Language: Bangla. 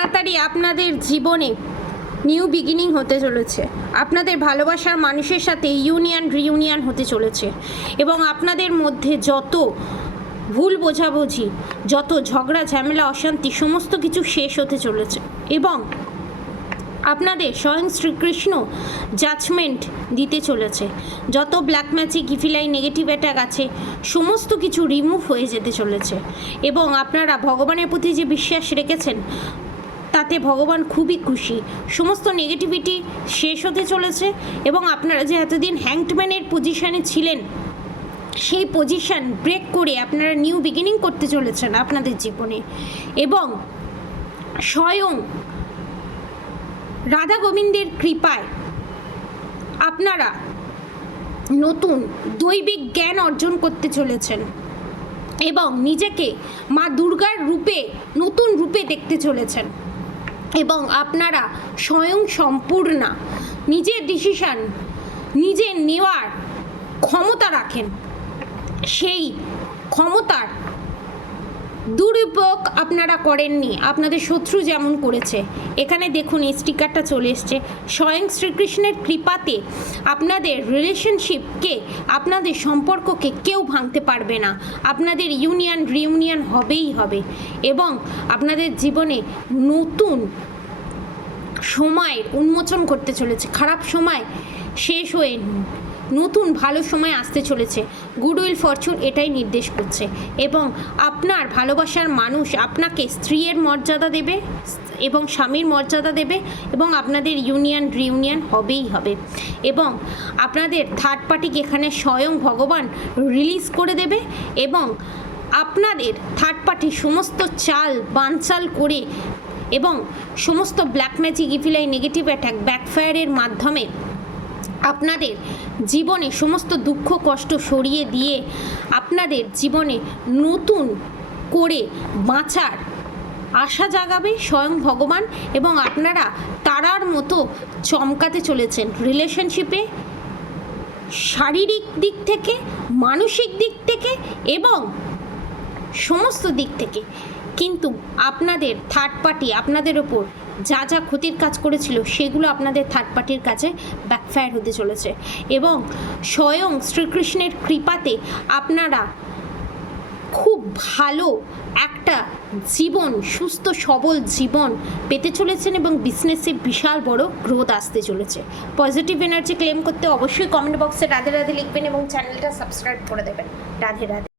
তাড়াতাড়ি আপনাদের জীবনে নিউ বিগিনিং হতে চলেছে। আপনাদের ভালোবাসার মানুষের সাথে ইউনিয়ন, রিউনিয়ন হতে চলেছে এবং আপনাদের মধ্যে যত ভুল বোঝাবুঝি, যত ঝগড়া, ঝামেলা, অশান্তি সমস্ত কিছু শেষ হতে চলেছে এবং আপনাদের স্বয়ং শ্রীকৃষ্ণ জাজমেন্ট দিতে চলেছে। যত ব্ল্যাক ম্যাজিক গিফিলাই নেগেটিভ অ্যাটাক আছে, সমস্ত কিছু রিমুভ হয়ে যেতে চলেছে এবং আপনারা ভগবানের প্রতি যে বিশ্বাস রেখেছেন তাতে ভগবান খুবই খুশি। সমস্ত নেগেটিভিটি শেষ হতে চলেছে এবং আপনারা যে এতদিন হ্যাংডম্যানের পজিশানে ছিলেন, সেই পজিশন ব্রেক করে আপনারা নিউ বিগিনিং করতে চলেছেন আপনাদের জীবনে। এবং স্বয়ং রাধা গোবিন্দের কৃপায় আপনারা নতুন দৈবিক জ্ঞান অর্জন করতে চলেছেন এবং নিজেকে মা দুর্গার রূপে, নতুন রূপে দেখতে চলেছেন। এবং আপনারা স্বয়ং সম্পূর্ণা নিজের ডিসিশান নিজের নেওয়ার ক্ষমতা রাখেন। সেই ক্ষমতার দুরুপয়োগ আপনারা করেননি, আপনাদের শত্রু যেমন করেছে। এখানে দেখুন, এই স্টিকারটা চলে এসছে। স্বয়ং শ্রীকৃষ্ণের কৃপাতে আপনাদের রিলেশনশিপকে আপনাদের সম্পর্ককে কেউ ভাঙতে পারবে না। আপনাদের ইউনিয়ন রিউনিয়ন হবেই হবে। এবং আপনাদের জীবনে নতুন সময়ের উন্মোচন করতে চলেছে। খারাপ সময় শেষ হয়ে নতুন ভালো সময় আসতে চলেছে। গুড উইল ফরচুন এটাই নির্দেশ করছে। এবং আপনার ভালোবাসার মানুষ আপনাকে স্ত্রীর মর্যাদা দেবে, এবং স্বামীর মর্যাদা দেবে, এবং আপনাদের ইউনিয়ন রিউনিয়ন হবেই হবে। এবং আপনাদের থার্ড পার্টিকে এখানে স্বয়ং ভগবান রিলিজ করে দেবে, এবং আপনাদের থার্ড পার্টি সমস্ত চাল, বানচাল করে, এবং সমস্ত black magic evil eye negative attack ব্যাকফায়ারের মাধ্যমে আপনাদের জীবনে সমস্ত দুঃখ, কষ্ট সরিয়ে দিয়ে আপনাদের জীবনে নতুন করে বাঁচার আশা জাগাবে স্বয়ং ভগবান এবং আপনারা তারার মতো চমকাতে চলেছেন। রিলেশনশিপে শারীরিক দিক থেকে, মানসিক দিক থেকে এবং সমস্ত দিক থেকে। কিন্তু আপনাদের থার্ড পার্টি আপনাদের ওপর যা যা ক্ষতির কাজ করেছিল, সেগুলো আপনাদের থার্ড পার্টির কাছে ব্যাকফায়ার হতে চলেছে। এবং স্বয়ং শ্রীকৃষ্ণের কৃপাতে আপনারা খুব ভালো একটা জীবন, সুস্থ, সবল জীবন পেতে চলেছেন এবং বিজনেসে বিশাল বড় গ্রোথ আসতে চলেছে। পজিটিভ এনার্জি ক্লেম করতে অবশ্যই কমেন্ট বক্সে রাধে রাধে লিখবেন এবং চ্যানেলটা সাবস্ক্রাইব করে দেবেন। রাধে রাধে।